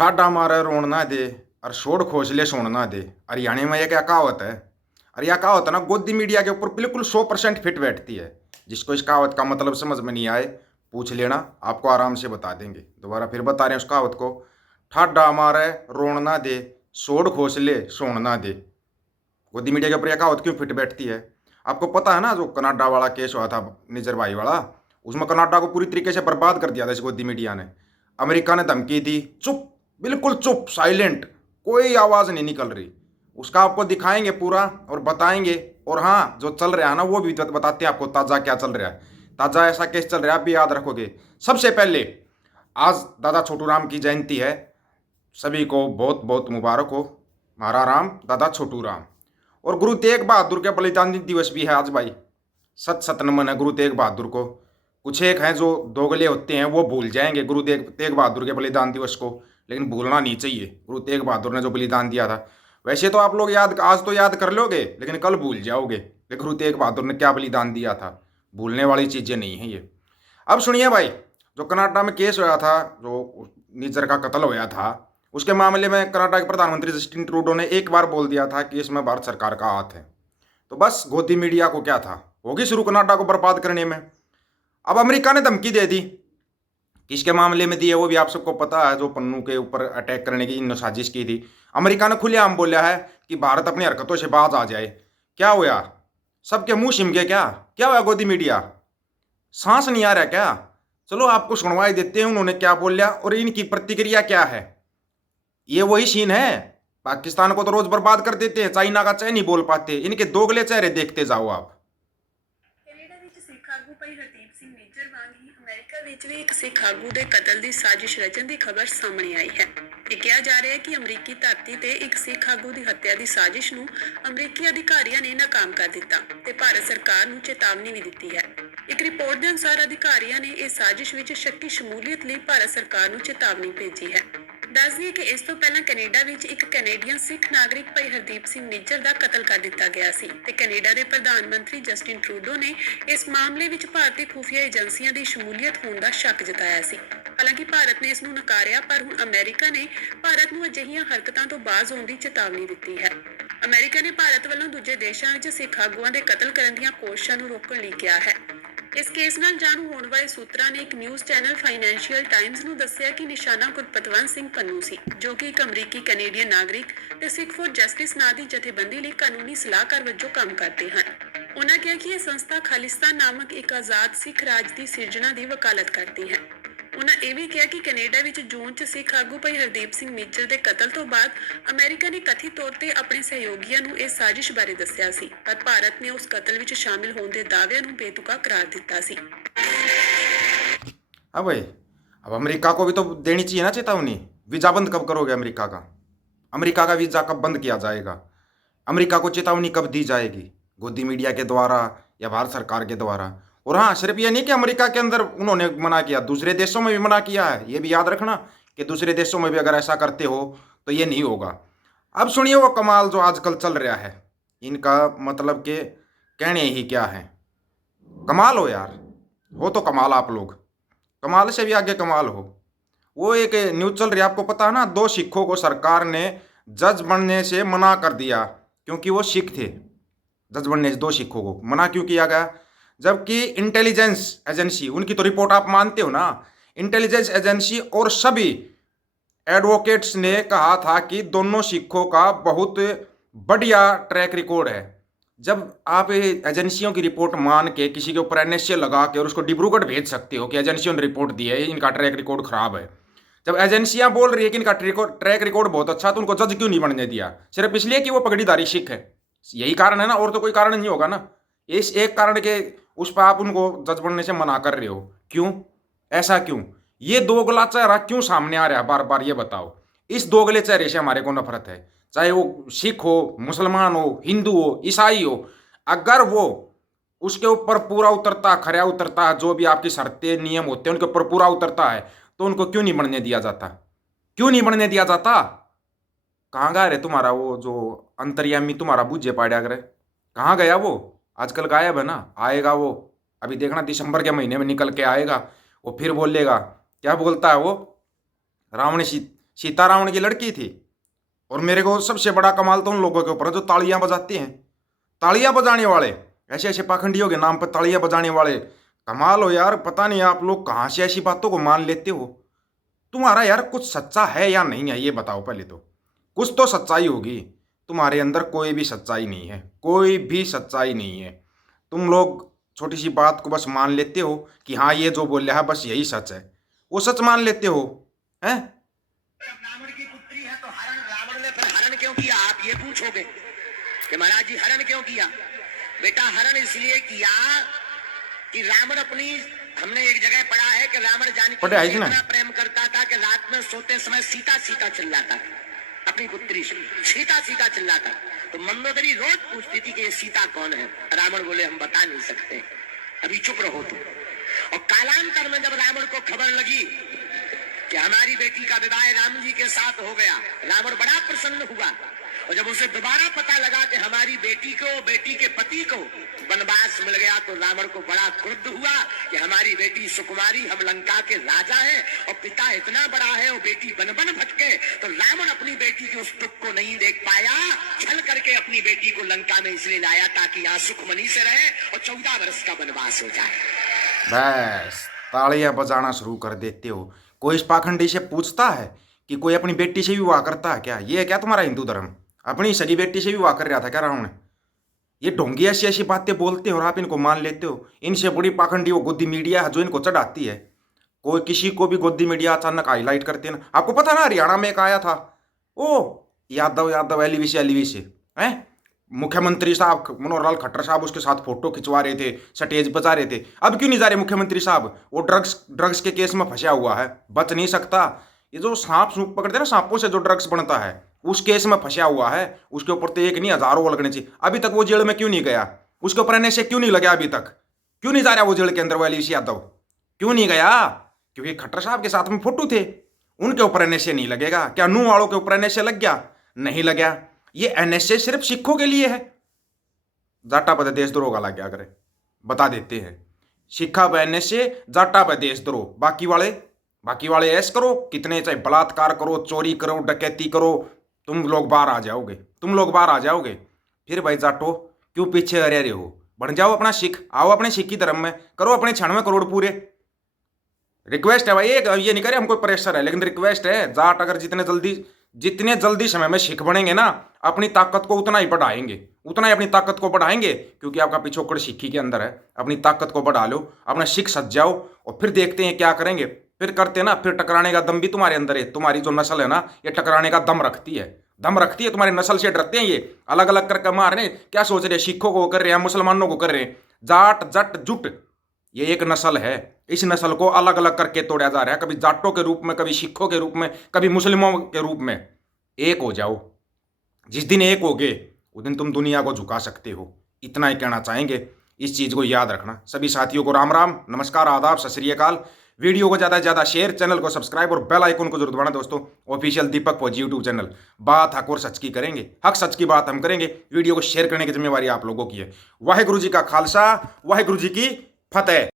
ठाडा मारे रोन ना दे और शोर खोसले सोन ना दे। हरियाणा में ये क्या कहावत है। और यह कहावत है ना, गोदी मीडिया के ऊपर बिल्कुल 100% फिट बैठती है। जिसको इस कहावत का मतलब समझ में नहीं आए, पूछ लेना, आपको आराम से बता देंगे। दोबारा फिर बता रहे हैं उस कहावत को। ठाडा मारे रोन ना दे, शोर खोसले सोन ना दे। गोदी मीडिया के ऊपर यह कहावत क्यों फिट बैठती है? आपको पता है ना, जो कनाडा वाला केस हुआ था, निजर भाई वाला, उसमें कनाडा को पूरी तरीके से बर्बाद कर दिया था इस गोदी मीडिया ने। अमेरिका ने धमकी दी, चुप, बिल्कुल चुप, साइलेंट, कोई आवाज़ नहीं निकल रही। उसका आपको दिखाएंगे पूरा और बताएंगे। और हाँ, जो चल रहा है ना, वो भी बताते हैं आपको ताज़ा क्या चल रहा है। ताज़ा ऐसा केस चल रहा है, आप भी याद रखोगे। सबसे पहले, आज दादा छोटू राम की जयंती है। सभी को बहुत बहुत मुबारक हो। हमारा राम दादा छोटू राम। और गुरु तेग बहादुर के बलिदान दिवस भी है आज भाई। सत सत नमन है गुरु तेग बहादुर को। कुछ एक हैं जो दोगले होते हैं, वो भूल जाएंगे गुरु तेग बहादुर के बलिदान दिवस को। लेकिन भूलना नहीं चाहिए गुरु तेग बहादुर ने जो बलिदान दिया था। वैसे तो आप लोग याद, आज तो याद कर लोगे, लेकिन कल भूल जाओगे कि गुरु तेग बहादुर ने क्या बलिदान दिया था। भूलने वाली चीज़ें नहीं है ये। अब सुनिए भाई, जो कनाडा में केस हुआ था, जो निज्जर का कत्ल हुआ था, उसके मामले में कनाडा के प्रधानमंत्री जस्टिन ट्रूडो ने एक बार बोल दिया था कि इसमें भारत सरकार का हाथ है। तो बस गोदी मीडिया को क्या था, होगी शुरू कनाडा को बर्बाद करने में। अब अमेरिका ने धमकी दे दी। किसके मामले में दी है वो भी आप सबको पता है, जो पन्नू के ऊपर अटैक करने की इन्होंने साजिश की थी। अमेरिका ने खुलेआम बोला है कि भारत अपनी हरकतों से बाज आ जाए। क्या हुआ? सबके मुंह सिम गए क्या? क्या हुआ गोदी मीडिया? सांस नहीं आ रहा क्या? चलो आपको सुनवाई देते हैं उन्होंने क्या बोला और इनकी प्रतिक्रिया क्या है। ये वही सीन है। पाकिस्तान को तो रोज बर्बाद कर देते हैं, चाइना का चाय नहीं बोल पाते। इनके दोगले चेहरे देखते जाओ आप। ਕੈਨੇਡਾ ਵਿੱਚ ਸਿੱਖ ਆਗੂ ਭਾਈ ਹਰਦੀਪ ਸਿੰਘ ਨਿੱਜਰ ਵਾਂਗ ਹੀ ਅਮਰੀਕਾ ਵਿੱਚ ਵੀ ਇੱਕ ਸਿੱਖ ਆਗੂ ਦੇ ਕਤਲ ਦੀ ਸਾਜ਼ਿਸ਼ ਰਚਣ ਦੀ ਖਬਰ ਸਾਹਮਣੇ ਆਈ ਹੈ। ਇਹ ਕਿਹਾ ਜਾ ਰਿਹਾ ਹੈ ਕਿ ਅਮਰੀਕੀ ਧਰਤੀ ਤੇ ਇੱਕ ਸਿੱਖ ਆਗੂ ਦੀ ਹੱਤਿਆ ਦੀ ਸਾਜ਼ਿਸ਼ ਨੂੰ ਅਮਰੀਕੀ ਅਧਿਕਾਰੀਆਂ ਨੇ ਨਾਕਾਮ ਕਰ ਦਿੱਤਾ ਤੇ ਭਾਰਤ ਸਰਕਾਰ ਨੂੰ ਚੇਤਾਵਨੀ ਵੀ ਦਿੱਤੀ ਹੈ। ਇੱਕ ਰਿਪੋਰਟ ਦੇ ਅਨੁਸਾਰ ਅਧਿਕਾਰੀਆਂ ਨੇ ਇਹ ਸਾਜ਼ਿਸ਼ ਵਿੱਚ ਸ਼ੱਕੀ ਸ਼ਮੂਲੀਅਤ ਲਈ ਭਾਰਤ ਸਰਕਾਰ ਨੂੰ ਚੇਤਾਵਨੀ ਭੇਜੀ ਹੈ। ਦੱਸ ਦਈਏ ਕਿ ਇਸ ਤੋਂ ਪਹਿਲਾਂ ਕੈਨੇਡਾ ਵਿੱਚ ਇੱਕ ਕੈਨੇਡੀਅਨ ਸਿੱਖ ਨਾਗਰਿਕ ਭਾਈ ਹਰਦੀਪ ਸਿੰਘ ਨਿੱਜਰ ਦਾ ਕਤਲ ਕਰ ਦਿੱਤਾ ਗਿਆ ਸੀ ਤੇ ਕੈਨੇਡਾ ਦੇ ਪ੍ਰਧਾਨ ਮੰਤਰੀ ਜਸਟਿਨ ਟਰੂਡੋ ਨੇ ਇਸ ਮਾਮਲੇ ਵਿੱਚ ਭਾਰਤੀ ਖੁਫੀਆ ਏਜੰਸੀਆਂ ਦੀ ਸ਼ਮੂਲੀਅਤ ਹੋਣ ਦਾ ਸ਼ੱਕ ਜਤਾਇਆ ਸੀ। ਹਾਲਾਂਕਿ ਭਾਰਤ ਨੇ ਇਸ ਨੂੰ ਨਕਾਰਿਆ, ਪਰ ਹੁਣ ਅਮਰੀਕਾ ਨੇ ਭਾਰਤ ਨੂੰ ਅਜਿਹੀਆਂ ਹਰਕਤਾਂ ਤੋਂ ਬਾਜ਼ ਹੋਣ ਦੀ ਚੇਤਾਵਨੀ ਦਿੱਤੀ ਹੈ। ਅਮਰੀਕਾ ਨੇ ਭਾਰਤ ਵੱਲੋਂ ਦੂਜੇ ਦੇਸ਼ਾਂ ਵਿੱਚ ਸਿੱਖ ਆਗੂਆਂ ਦੇ ਕਤਲ ਕਰਨ ਦੀਆਂ ਕੋਸ਼ਿਸ਼ਾਂ ਨੂੰ ਰੋਕਣ ਲਈ ਕਿਹਾ ਹੈ। ਇਸ ਕੇਸ ਨਾਲ ਜਾਣੂ ਹੋਣ ਵਾਲੇ ਸੂਤਰਾਂ ਨੇ ਇੱਕ ਨਿਊਜ਼ ਚੈਨਲ ਫਾਈਨੈਂਸ਼ੀਅਲ ਟਾਈਮਜ਼ ਨੂੰ ਦੱਸਿਆ ਕਿ ਨਿਸ਼ਾਨਾ ਗੁਰਪਤਵੰਤ ਸਿੰਘ ਪੰਨੂ ਸੀ, ਜੋ ਕਿ ਇੱਕ ਅਮਰੀਕੀ ਕੈਨੇਡੀਅਨ ਨਾਗਰਿਕ ਤੇ ਸਿੱਖ ਫੋਰ ਜਸਟਿਸ ਨਾਂ ਦੀ ਜਥੇਬੰਦੀ ਲਈ ਕਾਨੂੰਨੀ ਸਲਾਹਕਾਰ ਵਜੋਂ ਕੰਮ ਕਰਦੇ ਹਨ। ਉਨ੍ਹਾਂ ਕਿਹਾ ਕਿ ਇਹ ਸੰਸਥਾ ਖਾਲਿਸਤਾਨ ਨਾਮਕ ਇੱਕ ਆਜ਼ਾਦ ਸਿੱਖ ਰਾਜ ਦੀ ਸਿਰਜਣਾ ਦੀ ਵਕਾਲਤ ਕਰਦੀ ਹੈ। ਉਨ੍ਹਾਂ ਇਹ ਵੀ ਕਿਹਾ ਕਿ ਕੈਨੇਡਾ ਵਿੱਚ ਜੂਨ 'ਚ ਸਿੱਖ ਆਗੂ ਭਾਈ ਹਰਦੀਪ ਸਿੰਘ ਨਿੱਜਰ ਦੇ ਕਤਲ ਤੋਂ ਬਾਅਦ ਅਮਰੀਕਾ ਨੇ ਕਥਿਤ ਤੌਰ ਤੇ ਆਪਣੇ ਸਹਿਯੋਗੀਆਂ ਨੂੰ ਇਹ ਸਾਜ਼ਿਸ਼ ਬਾਰੇ ਦੱਸਿਆ ਸੀ, ਪਰ ਭਾਰਤ ਨੇ ਉਸ ਕਤਲ ਵਿੱਚ ਸ਼ਾਮਿਲ ਹੋਣ ਦੇ ਦਾਅਵਿਆਂ ਨੂੰ ਬੇਤੁਕਾ ਕਰਾਰ ਦਿੱਤਾ ਸੀ। हाँ भाई, अब अमेरिका को भी तो देनी चाहिए ना चेतावनी। वीज़ा बंद कब करोगे अमेरिका का? अमेरिका का वीज़ा कब बंद किया जाएगा? अमेरिका को चेतावनी कब दी जाएगी? गोदी मीडिया के द्वारा या भारत सरकार के द्वारा? और हाँ, सिर्फ ये नहीं कि अमेरिका के अंदर उन्होंने मना किया, दूसरे देशों में भी मना किया है। ये भी याद रखना कि दूसरे देशों में भी अगर ऐसा करते हो तो ये नहीं होगा। अब सुनिए वो कमाल जो आजकल चल रहा है, इनका मतलब के कहने ही क्या है। कमाल हो यार, हो तो कमाल आप लोग, कमाल से भी आगे कमाल हो। वो एक न्यूज़ चल रही है, आपको पता है ना, 2 सिखों को सरकार ने जज बनने से मना कर दिया क्योंकि वो सिख थे। जज बनने से 2 सिखों को मना क्यों किया गया? जबकि इंटेलिजेंस एजेंसी, उनकी तो रिपोर्ट आप मानते हो ना, इंटेलिजेंस एजेंसी और सभी एडवोकेट्स ने कहा था कि दोनों सिखों का बहुत बढ़िया ट्रैक रिकॉर्ड है। जब आप एजेंसियों की रिपोर्ट मान के किसी के ऊपर एनएसए लगा के और उसको डिब्रूगढ़ भेज सकते हो कि एजेंसियों ने रिपोर्ट दी है, इनका ट्रैक रिकॉर्ड खराब है। जब एजेंसियां बोल रही है कि इनका ट्रैक रिकॉर्ड बहुत अच्छा, तो उनको जज क्यों नहीं बनने दिया? सिर्फ इसलिए कि वो पगड़ीधारी सिख है? यही कारण है ना, और तो कोई कारण नहीं होगा ना। इस एक कारण के उस पर आप उनको जज बनने से मना कर रहे हो, क्यों? ऐसा क्यों? ये दोगला चेहरा क्यों सामने आ रहा है बार बार, ये बताओ। इस दोगले चेहरे से हमारे को नफरत है, चाहे वो सिख हो, मुसलमान हो, हिंदू हो, ईसाई हो। अगर वो उसके ऊपर पूरा उतरता, खरा उतरता है, जो भी आपकी शर्तें नियम होते हैं उनके ऊपर पूरा उतरता है, तो उनको क्यों नहीं बनने दिया जाता? क्यों नहीं बनने दिया जाता? कहाँ गया रे तुम्हारा वो जो अंतर्यामी तुम्हारा बूझे पाड़ा करे? कहाँ गया वो? आजकल गायब है ना। आएगा वो, अभी देखना दिसंबर के महीने में निकल के आएगा। वो फिर बोलेगा, क्या बोलता है वो, रावण सीता रावण की लड़की थी। और मेरे को सबसे बड़ा कमाल तो उन लोगों के ऊपर है जो तालियां बजाते हैं, तालियां बजाने वाले, ऐसे ऐसे पाखंडियों के नाम पर तालियां बजाने वाले। कमाल हो यार, पता नहीं आप लोग कहाँ से ऐसी बातों को मान लेते हो। तुम्हारा यार कुछ सच्चा है या नहीं है ये बताओ पहले तो। कुछ तो सच्चाई होगी, तुम्हारे अंदर कोई भी सच्चाई नहीं है, कोई भी सच्चाई नहीं है। तुम लोग छोटी सी बात को बस मान लेते हो कि हाँ ये जो बोल रहा है बस यही सच है, वो सच मान लेते हो हैं। रावण की पुत्री है तो हरण, रावण ने फिर हरण क्यों किया आप ये पूछोगे कि महाराज जी हरण क्यों किया। बेटा हरण इसलिए किया कि रावण अपनी, हमने एक जगह पढ़ा है कि रावण जानकी पढ़ा है से ना? इतना प्रेम करता था कि रात में सोते समय सीता सीता चिल्लाता था अपनी पुत्री से, सीता सीता चिल्लाता। तो मंदोदरी रोज पूछती थी कि ये सीता कौन है। रावण बोले हम बता नहीं सकते, अभी चुप रहो तुम। और कालांतर में जब रावण को खबर लगी कि हमारी बेटी का विवाह राम जी के साथ हो गया, रावण बड़ा प्रसन्न हुआ। और जब उसे दोबारा पता लगा कि हमारी बेटी को, बेटी के पति को वनवास मिल गया, तो रावण को बड़ा क्रुद्ध हुआ कि हमारी बेटी सुकुमारी, हम लंका के राजा हैं और पिता इतना बड़ा है और बेटी बन बन भटके। तो रावण अपनी बेटी के उस दुख को नहीं देख पाया, छल करके अपनी बेटी को लंका में इसलिए लाया ताकि यहाँ सुखमनी से रहे और 14 वर्ष का वनवास हो जाए। बस तालियां बजाना शुरू कर देते हो। कोई इस पाखंडी से पूछता है कि कोई अपनी बेटी से विवाह करता है क्या? ये है क्या तुम्हारा हिंदू धर्म? अपनी सगी बेटी से विवाह कर रहा था क्या रावण? ये ढोंगी ऐसी ऐसी बातें बोलते हो और आप इनको मान लेते हो। इनसे बड़ी पाखंडी वो गोदी मीडिया है जो इनको चढ़ाती है। कोई किसी को भी गोदी मीडिया अचानक हाईलाइट करते हैं ना। आपको पता ना हरियाणा में एक आया था, ओ यादव यादव एलिवी से हैं, मुख्यमंत्री साहब मनोहर लाल खट्टर साहब उसके साथ फोटो खिंचवा रहे थे, स्टेज बजा रहे थे। अब क्यों नहीं जा रहे मुख्यमंत्री साहब? वो ड्रग्स के केस में फंसा हुआ है, बच नहीं सकता। ये जो सांप सूप पकड़ते हैं ना, सांपों से जो ड्रग्स बनता है, उस केस में फंसा हुआ है। उसके ऊपर तो एक नहीं हजारों लगने चाहिए। अभी तक वो जेल में क्यों नहीं गया? उसके ऊपर एनएसए क्यों नहीं लगा? अभी तक क्यों नहीं जा रहा वो जेल के अंदर? वो एलिवी यादव क्यों नहीं गया? क्योंकि खट्टर साहब के साथ में फोटो थे। उनके ऊपर एनएसए नहीं लगेगा क्या? नू वालों के ऊपर एनएसए लग गया? नहीं लगा। ये एनएसए सिर्फ सिखों के लिए है। जाटा पर देशद्रोह का लग गया करे, बता देते हैं। सिखा पर एनएसए, जाटा पर देशद्रोह। बाकी वाले ऐश करो, कितने चाहे बलात्कार करो, चोरी करो, डकैती करो, तुम लोग बाहर आ जाओगे। फिर भाई जाटो क्यों पीछे रह रहे हो? बन जाओ अपना सिख, आओ अपने सिखी धर्म में, करो अपने 96 करोड़ पूरे। रिक्वेस्ट है भाई, ये नहीं करे हम कोई प्रेशर है, लेकिन रिक्वेस्ट है। जाट अगर जितने जल्दी समय में सिख बनेंगे ना, अपनी ताकत को उतना ही अपनी ताकत को बढ़ाएंगे। क्योंकि आपका पिछोकड़ सिक्खी के अंदर है। अपनी ताकत को बढ़ा लो, अपना सिख सज जाओ, और फिर देखते हैं क्या करेंगे। फिर करते ना, फिर टकराने का दम भी तुम्हारे अंदर है। तुम्हारी जो नस्ल है ना, ये टकराने का दम रखती है। तुम्हारी नस्ल से डरते हैं। ये अलग अलग करके मार रहे हैं। क्या सोच रहे हैं? सिखों को कर रहे हैं, मुसलमानों को कर रहे हैं। जाट जट जुट ये एक नस्ल है। इस नस्ल को अलग अलग करके तोड़ा जा रहा है, कभी जाटों के रूप में, कभी सिखों के रूप में, कभी मुस्लिमों के रूप में। एक हो जाओ। जिस दिन एक होगे उस दिन तुम दुनिया को झुका सकते हो। इतना ही कहना चाहेंगे। इस चीज़ को याद रखना। सभी साथियों को राम राम, नमस्कार, आदाब, सत श्री अकाल। वीडियो को ज़्यादा से ज़्यादा शेयर, चैनल को सब्सक्राइब और बेल आइकन को जरूर दबाना दोस्तों। ऑफिशियल दीपक फौजी यूट्यूब चैनल। बात हक और सच की करेंगे, हक सच की बात हम करेंगे। वीडियो को शेयर करने की जिम्मेवारी आप लोगों की है। वाहेगुरु जी का खालसा, वाहेगुरु जी की फतेह।